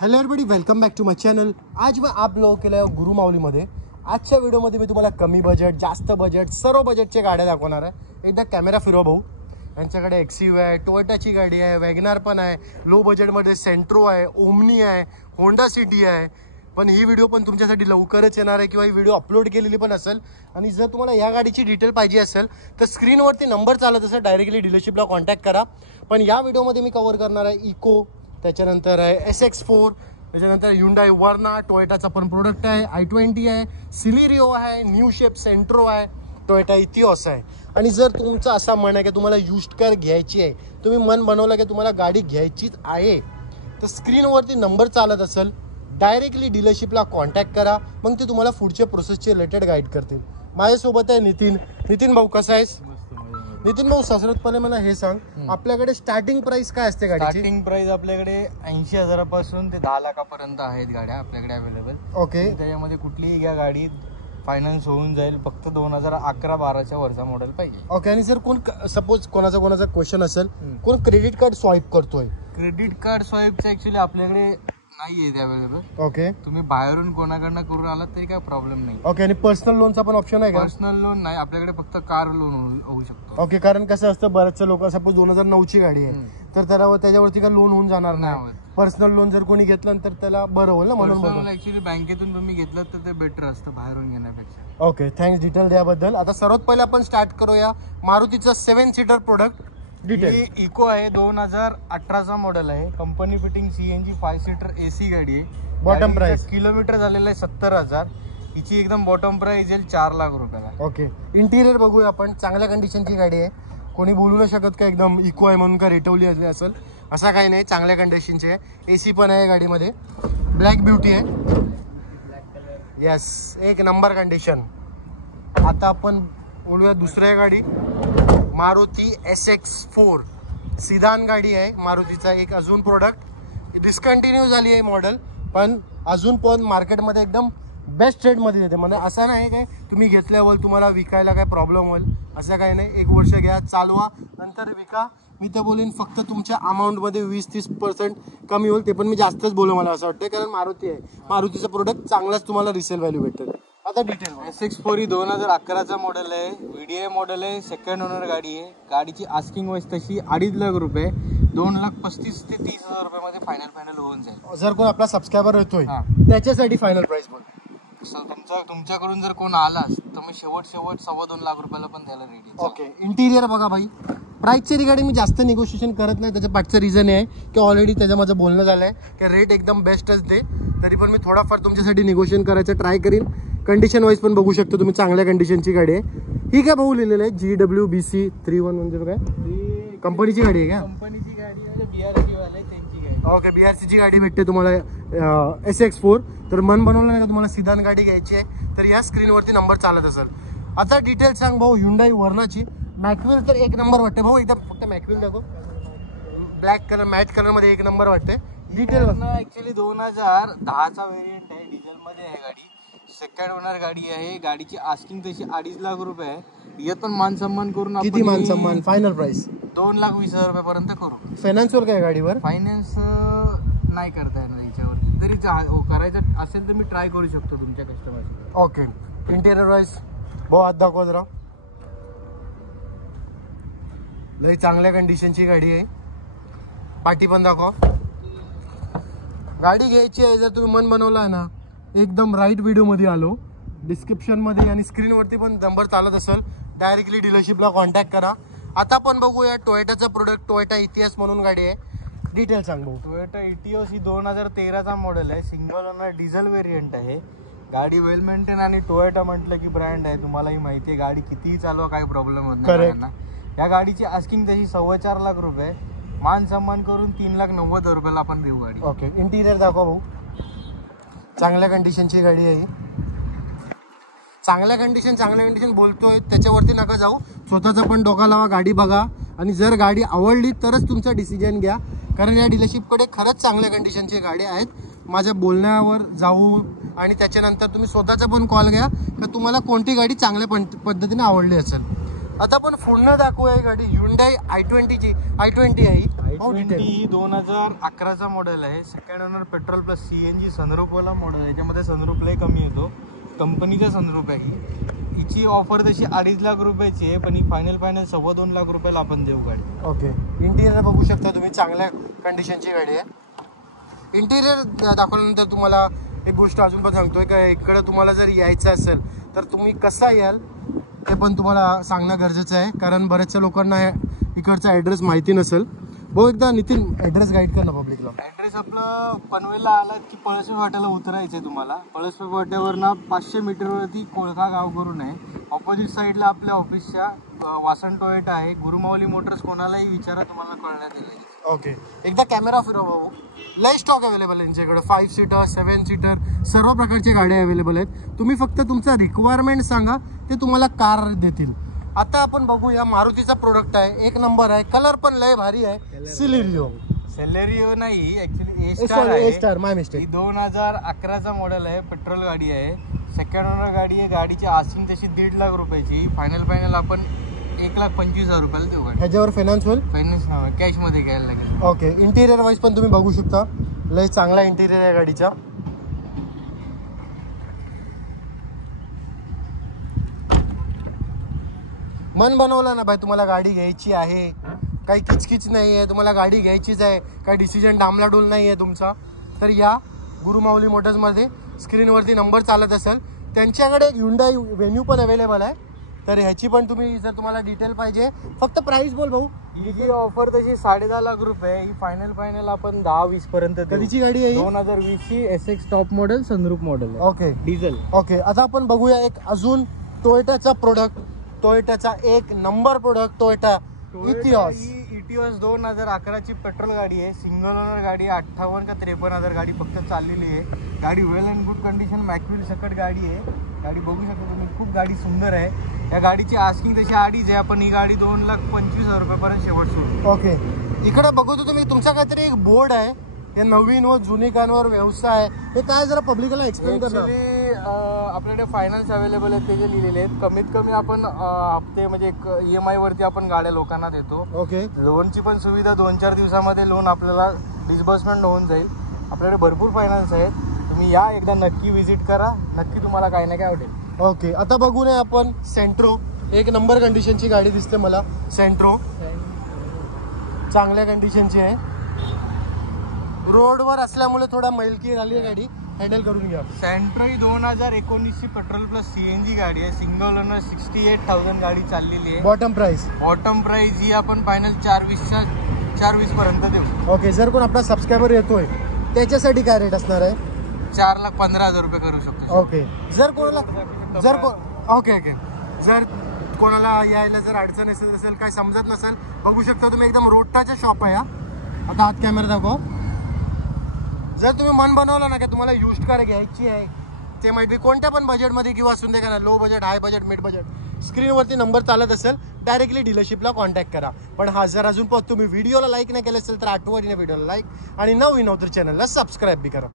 Hello everybody, welcome back to my channel. आज मैं आप लोगों के लिए गुरुमाऊलीमध्ये आजच्या व्हिडिओमध्ये मी तुम्हाला कमी बजेट, जास्त बजेट, सर्व बजेटच्या गाड्या दाखवणार आहे। एकदा कॅमेरा फिरवा भाऊ। यांच्याकडे एक्सिव आहे, टोयोटाची गाडी आहे, वॅगनार पण आहे, लो बजेटमध्ये सेंट्रो आहे, ओमनी आहे, होंडा सिटी आहे। पण ही व्हिडिओ पण तुमच्यासाठी लवकरच येणार आहे किंवा ही व्हिडिओ अपलोड केलेली पण असेल। आणि जर तुम्हाला या गाडीची डिटेल पाहिजे असेल तर स्क्रीनवरती नंबर चालत असेल, डायरेक्टली डीलरशिपला कॉन्टॅक्ट करा। पण या व्हिडिओमध्ये मी कव्हर करणार आहे इको, त्याच्यानंतर आहे SX4, त्याच्यानंतर Hyundai Verna, टोयोटाचा पण प्रोडक्ट आहे, i20 आहे, सिलेरिओ आहे, न्यू शेप सेंट्रो आहे, टोयोटा इथिओस आहे। आणि जर तुमचं असा मन आहे की तुम्हाला युज्ड कार घ्यायची आहे, तुम्ही मन बनवलं की तुम्हाला गाडी घ्यायचीच आहे, तर स्क्रीनवरती नंबर चालत असेल, डायरेक्टली डीलरशिपला कॉन्टॅक्ट करा। मग ते तुम्हाला पुढच्या प्रोसेसचे रिलेटेड गाईड करतील। माझ्यासोबत आहे नितीन भाऊ। कसा आहेस नितीन भाऊ? सर्वप्रथम मला हे सांग, आपल्याकडे स्टार्टिंग प्राइस काय असते गाडीची? स्टार्टिंग प्राइस आपल्याकडे 80,000 पासून ते 10 लाखापर्यंत आहेत गाड्या आपल्याकडे अवेलेबल। ओके, त्याच्यामध्ये कुठलीही घ्या गाडी फायनान्स होऊन जाईल, फक्त 2011-12च्या वरचा मॉडेल पाहिजे। ओके। आणि जर कोण सपोज कोणाचा क्वेश्चन असेल, कोण क्रेडिट कार्ड स्वाईप करतोय, क्रेडिट कार्ड स्वाईपचं ऍक्च्युली आपल्याकडे नाही आहे अवेलेबल। ओके, तुम्ही बाहेरून कोणाकडनं करून आलात तरी काय प्रॉब्लेम नाही। ओके। आणि पर्सनल लोनचा पण ऑप्शन आहे का? पर्सनल लोन नाही आपल्याकडे, फक्त कार लोन होऊ शकतो। ओके, कारण कसं असतं, बरेचसे लोक सपोज 2009ची गाडी आहे तर त्याच्यावरती काय लोन होऊन जाणार नाही। पर्सनल लोन जर कोणी घेतलं तर त्याला बरं होईल ना, म्हणून ऍक्च्युली बँकेतून तुम्ही घेतलं तर ते बेटर असतं बाहेरून घेण्यापेक्षा। ओके, थँक्स डिटेल द्याबद्दल। आता सर्वात पहिले आपण स्टार्ट करूया मारुतीचं 7 सीटर प्रोडक्ट डिटेल। इको आहे, 2018चा मॉडेल आहे, company fitting CNG 5 seater AC गाडी आहे। बॉटम प्राइस किलोमीटर झालेलं आहे 70,000। हिची एकदम बॉटम प्राइस येईल 4 लाख रुपयाला। ओके, इंटिरियर बघूया आपण। चांगल्या कंडिशनची गाडी आहे, कोणी बोलू नाही शकत का एकदम इको आहे म्हणून का रेटवली असली असेल, असा काही नाही, चांगल्या कंडिशनची आहे। AC पण आहे गाडीमध्ये, ब्लॅक ब्युटी आहे, यस, एक नंबर कंडिशन। आता आपण बोलूया दुसऱ्या गाडी, मारुती SX4 सिदान गाडी आहे मारुतीचा, एक अजून प्रोडक्ट डिस्कंटिन्यू झाली आहे मॉडेल, पण अजून पण मार्केटमध्ये एकदम बेस्ट रेटमध्ये देते। म्हणजे असं नाही काय तुम्ही घेतल्यावर तुम्हाला विकायला काय प्रॉब्लेम होईल, असं काही नाही। 1 वर्ष घ्या, चालवा, नंतर विका। मी तर बोलेन फक्त तुमच्या अमाऊंटमध्ये 20-30% कमी होईल, ते पण मी जास्तच बोलू मला असं वाटतं, कारण मारुती आहे, मारुतीचं प्रोडक्ट चांगलाच तुम्हाला रिसेल व्हॅल्यू भेटेल। आता डिटेल, SX4 2011चा मॉडेल आहे, VDI मॉडेल आहे, सेकंड ओनर गाडी आहे। गाडीची आस्किंग वाईज तशी 2.5 लाख रुपये, 2,35,000 ते 30,000 रुपयामध्ये फायनल होऊन जाईल। जर कोण आपला सबस्क्रायबर होतोय त्याच्यासाठी फायनल प्राइस बोल। तुमच्याकडून जर कोण आलास तर मी शेवट 2.25 लाख रुपयाला पण त्याला रेडी। ओके, इंटिरियर बघा भाई, प्राइसच्या रिगार्डिंग मी जास्त निगोशिएशन करत नाही, त्याच्या पाठचं रिझन आहे की ऑलरेडी त्याचं माझं बोलणं झालं आहे की रेट एकदम बेस्टच दे, तरी पण मी थोडाफार तुमच्यासाठी निगोशिएशन करायचं ट्राय करीन। कंडिशन वाईज पण बघू शकतो तुम्ही, चांगल्या कंडिशनची गाडी आहे। ही काय भाऊ लिहिलेलं आहे GWBC 31 म्हणजे काय कंपनीची गाडी आहे का? कंपनीची गाडी आहे, BRC वाले त्यांची गाडी। ओके, BRCची गाडी भेटते तुम्हाला SX4। तर मन बनवलं नाही का तुम्हाला सिदान गाडी घ्यायची आहे तर या स्क्रीनवरती नंबर चालत असेल। आता डिटेल सांग भाऊ, Hyundai Vernaची मॅक्विल तर एक नंबर वाटते भाऊ, इथं फक्त मॅक्विल दाखव, ब्लॅक कलर मॅट कलर मध्ये एक नंबर वाटते। डिटेल ऍक्च्युली 2010चा व्हेरियंट आहे, डिझेल मध्ये आहे गाडी, सेकंड ओनर गाडी आहे। गाडीची आस्किंग तशी 2.5 लाख रुपये आहे। यात पण मान सन्मान करून आपण किती मान सन्मान? फायनल प्राइस 2,20,000 रुपयापर्यंत करू। फायनान्सवर काय गाडीवर? फायनान्स नाही करता येणार याच्यावर, तरी करायचं असेल तर मी ट्राय करू शकतो तुमच्या कस्टमरशी। ओके, इंटेरियर वाईज भाऊ हात दाखवा जरा, लई चांगल्या कंडिशनची गाडी आहे। पाठी पण दाखवा। गाडी घ्यायची आहे जर तुम्ही मन बनवलं आहे ना, एकदम राईट व्हिडिओमध्ये आलो, डिस्क्रिप्शनमध्ये आणि स्क्रीनवरती पण नंबर चालत असेल, डायरेक्टली डीलरशिपला कॉन्टॅक्ट करा। आता पण बघूया टोयोटाचं प्रोडक्ट, टोयोटा इतिहास म्हणून गाडी आहे। डिटेल सांग भाऊ। टोयोटा इटिओस ही 2013चा मॉडेल आहे, सिंगल ओनर डिझेल व्हेरियंट आहे। गाडी वेल मेंटेन, आणि टोयोटा म्हटलं की ब्रँड आहे, तुम्हालाही माहिती आहे, गाडी कितीही चालवा काही प्रॉब्लेम होत नाही। या गाडीची आस्किंग तशी 4.25 लाख रुपये, मान सन्मान करून 3,90,000 रुपयाला आपण देऊ गाडी। ओके, इंटिरियर दाखवा भाऊ, चांगल्या कंडिशनची गाडी आहे। चांगल्या कंडिशन बोलतोय त्याच्यावरती नका जाऊ, स्वतःचा पण डोका लावा, गाडी बघा, आणि जर गाडी आवडली तरच तुमचा डिसिजन घ्या, कारण या डीलरशिपकडे खरंच चांगल्या कंडिशनची गाडी आहेत। माझ्या बोलण्यावर जाऊ आणि त्याच्यानंतर तुम्ही स्वतःचा पण कॉल घ्या का तुम्हाला कोणती गाडी चांगल्या पद्धतीने आवडली असेल। आता आपण पुन्हा दाखवूया ही गाडी Hyundai i20 आहे i20 2011चा मॉडेल आहे. Second owner petrol plus CNG sunroof वाला मॉडेल आहे. याच्यामध्ये सनरूफ लय कमी येतो, कंपनीचा सनरूफ आहे. हिची ऑफर तशी 2.5 लाख रुपयाची आहे, पण ही फायनल 2.25 लाख रुपयाला आपण देऊ गाडी. ओके. इंटिरियर बघू शकता तुम्ही, चांगल्या कंडिशनची गाडी आहे. इंटिरियर दाखवल्यानंतर तुम्हाला एक गोष्ट अजून पण सांगतोय का, इकडे तुम्हाला जर यायचं असेल तर तुम्ही कसा याल ते पण तुम्हाला सांगणं गरजेचं आहे, कारण बऱ्याचशा लोकांना इकडचा ॲड्रेस माहिती नसेल. भाऊ एकदा नितीन ॲड्रेस गाईड कर ना पब्लिकला. ॲड्रेस आपलं पनवेलला आलात की पळसपे फाट्याला उतरायचं आहे तुम्हाला. पळसपे फाट्यावरनं 500 मीटरवरती कोळखा गाव करून आहे. ऑपोजिट साईडला आपल्या ऑफिसच्या वासंत टोयोटा आहे. गुरुमाऊली मोटर्स कोणालाही विचारा, तुम्हाला कळण्यात येईल. ओके. एकदा कॅमेरा फिरवा भाऊ. लय स्टॉक अवेलेबल आहे यांच्याकडे. 5 सीटर 7 सीटर सर्व प्रकारच्या गाड्या अवेलेबल आहेत. तुम्ही फक्त तुमचा रिक्वायरमेंट सांगा, ते तुम्हाला कार देतील. आता आपण बघूया मारुतीचा प्रोडक्ट आहे, एक नंबर आहे. कलर पण लय भारी आहे. सेलेरियो नाही, ऍक्च्युली ए स्टार माय मिस्टेक. 2011चा मॉडेल आहे, पेट्रोल गाडी आहे. सेकंड ओनर गाडी आहे. गाडीची आस्किंग तशी 1.5 लाख रुपयाची. फायनल आपण 1,25,000 रुपयाला देऊ गाडी. ह्याच्यावर फायनान्स होईल? फायनान्स नाही, कॅश मध्ये घ्यायला लागेल. ओके. इंटिरियर वाईज पण तुम्ही बघू शकता, लय चांगला इंटिरियर आहे गाडीचा. मन बनवलं ना भाई, तुम्हाला गाडी घ्यायची आहे, काही किचकिच नाही आहे, तुम्हाला गाडी घ्यायचीच आहे, काही डिसिजन डामलाडोल नाही आहे तुमचा, तर या गुरुमाऊली मोटर्समध्ये. स्क्रीनवरती नंबर चालत असेल. त्यांच्याकडे एक Hyundai Venue पण अवेलेबल आहे, तर ह्याची पण तुम्ही जर तुम्हाला डिटेल पाहिजे, फक्त प्राइस बोल भाऊ. ही ऑफर तशी 10.5 लाख रुपये. ही फायनल आपण 10-20 पर्यंत. कधीची गाडी आहे? 2020 ची SX top model sunroof model. Okay. Diesel. Okay. आता आपण बघूया एक अजून टोयोटाचा प्रोडक्ट, टोयोटाचा एक number product, Toyota Etios. Etios 2011ची पेट्रोल गाडी आहे. सिंगल ओनर गाडी आहे. 58 का 53 हजार गाडी फक्त चाललेली आहे. गाडी वेल अँड गुड कंडिशन, मॅक्युअल सकट गाडी आहे. गाडी बघू शकता तुम्ही, खूप गाडी सुंदर आहे. या गाडीची आस्किंग तशी 2.5 आहे, आपण ही गाडी 2,25,000 रुपयापर्यंत शेवट सोडू. ओके. इकडे बघू तर तुम्ही, तुमचा काहीतरी एक बोर्ड आहे, हे नवीन व जुनिकांवर व्यवसाय, हे काय जरा पब्लिकला एक्सप्लेन करणार. आपल्याकडे फायनान्स अवेलेबल आहेत, ते जे लिहिलेले आहेत. कमीत कमी आपण हप्ते म्हणजे EMI वरती आपण गाड्या लोकांना देतो. ओके. लोनची पण सुविधा 2-4 दिवसामध्ये लोन आपल्याला डिस्बर्समेंट होऊन जाईल. आपल्याकडे भरपूर फायनान्स आहेत. तुम्ही या, एकदा नक्की व्हिजिट करा, नक्की तुम्हाला काही ना काय आवडेल. ओके. आता बघू नये आपण सेंट्रो, एक नंबर कंडिशनची गाडी दिसते मला. सेंट्रो चांगल्या कंडिशनची आहे. रोडवर असल्यामुळे थोडा मैलकी झाली आहे गाडी, हँडल करून घ्या. सेंट्रो ही 2019 ची पेट्रोल प्लस CNG गाडी आहे. सिंगल ओनर 68,000 गाडी चाललेली आहे. बॉटम प्राइस ही आपण फायनल 420 पर्यंत देऊ. ओके. जर कोण आपला सबस्क्रायबर येतोय त्याच्यासाठी काय रेट असणार आहे? 4,15,000 रुपये करू शकतो. ओके. जर कोणाला यायला जर अडचण असेल, काय समजत नसेल, बघू शकता तुम्ही, एकदम रोडटाच्या शॉप आहे. आता हात कॅमेरा दाखव. जर तुम्ही मन बनवलं ना की तुम्हाला युज्ड कार घ्यायची आहे, ते माहिती कोणत्या पण बजेटमध्ये किंवा असून दे का ना, low budget, high budget, mid budget, स्क्रीनवरती number चालत असेल, डायरेक्टली डीलरशिपला कॉन्टॅक्ट करा. पण हा जर अजून पण तुम्ही व्हिडिओला लाईक नाही केलं असेल तर आठवणीने व्हिडिओला लाईक आणि नवीन तर चॅनलला सबस्क्राईब बी करा.